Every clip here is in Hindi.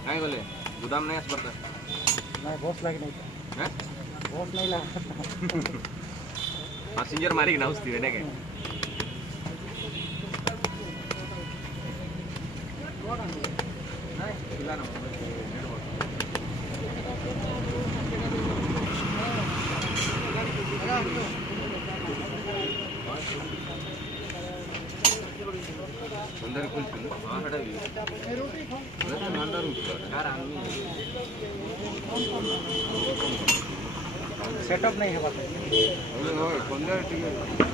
काय बोले गुदाम नाही असं बरं नाही बॉस लागे नाही बॉस नाही लागत पैसेंजर मारी ना उसती है ना क्या अंदर कुछ हटा भी अंदर यार सेटअप नहीं है बात अंदर ठीक है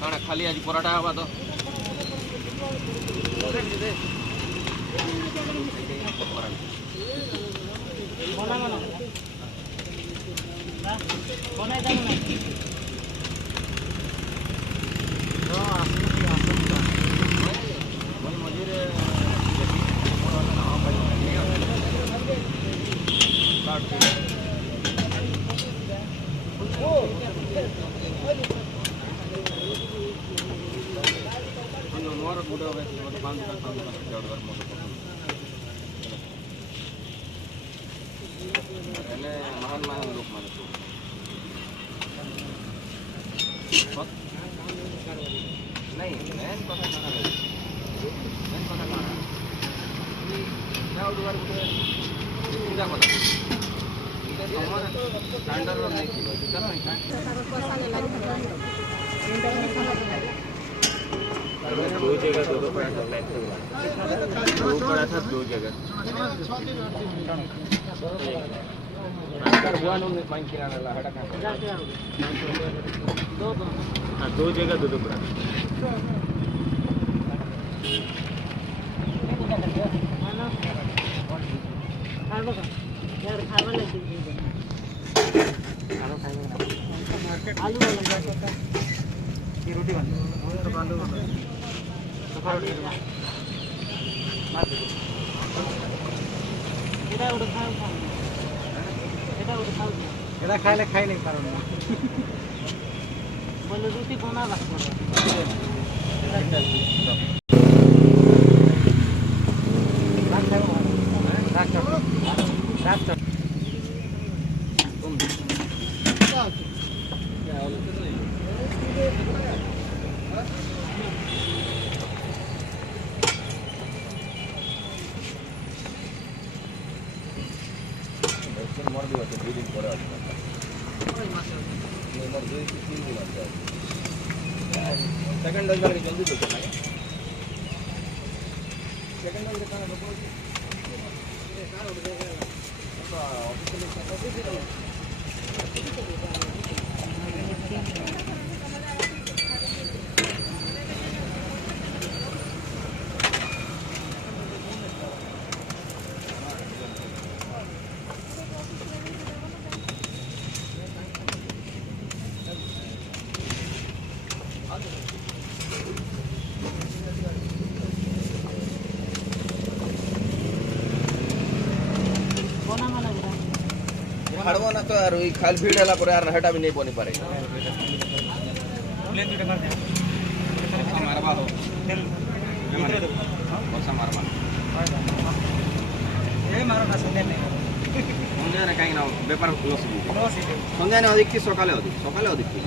खाना खाली खाली आज पराठा हवा तो महान महान लोक मानतो नाही मेन कसा खाणार मेन कसा खाणार त्या उडवार कुठे तुझा कोणा इथे समोर स्टँडर्डवर नाही की तिथं नाही का दो जगह दो पड़ा था फ्लैट दो पड़ा था दो जगह दो जगह दो पड़ा आलू रोटी बन खाइले खाई नहीं कारण बोले रोटी बना सेकंड डोज जल्दी देते हैं सेकंड डोज का ଛାଡ଼ବ ନା ତ ଆରୁ ଇ ଖାଲି ଭିଡ଼ ହେଲା ପରେ ଆର ହେଟା ବି ନେଇ ବନି ପାରେ ପ୍ଲେନ୍ ଦୁଇଟା ମାରିଦେ ବର୍ଷା ମାରବା ହୋ ତେଲ ବର୍ଷା ମାରବା ଏ ମାର ନା ସନ୍ଧ୍ୟା ନେଇ ସନ୍ଧ୍ୟାରେ କାହିଁକି ନା ବେପାର ଲସ୍ ସନ୍ଧ୍ୟାରେ ଅଧିକ କି ସକାଳେ ଅଧିକ କି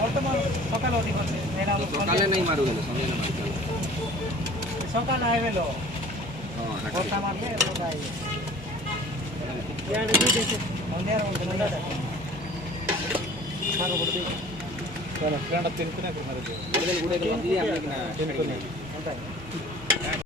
ବର୍ତ୍ତମାନ ସକାଳ ଅଧିକ ଅଛି ସକାଳେ ନେଇ ମାରୁଦେଲେ ସନ୍ଧ୍ୟାରେ ମାରି ସକାଳ ଆଇବେ लो ହଁ ବର୍ଷା ମାରିଲେ ଲୋକ ଆଇବେ ଇଆଡ଼େ ବି ଦେଖେ ସନ୍ଧ୍ୟାରେ ମାର ଗୋଟେ ପ୍ରାଣ ତିନି ମାରି ଗୁଡ଼େ ଦିନ ଆମେ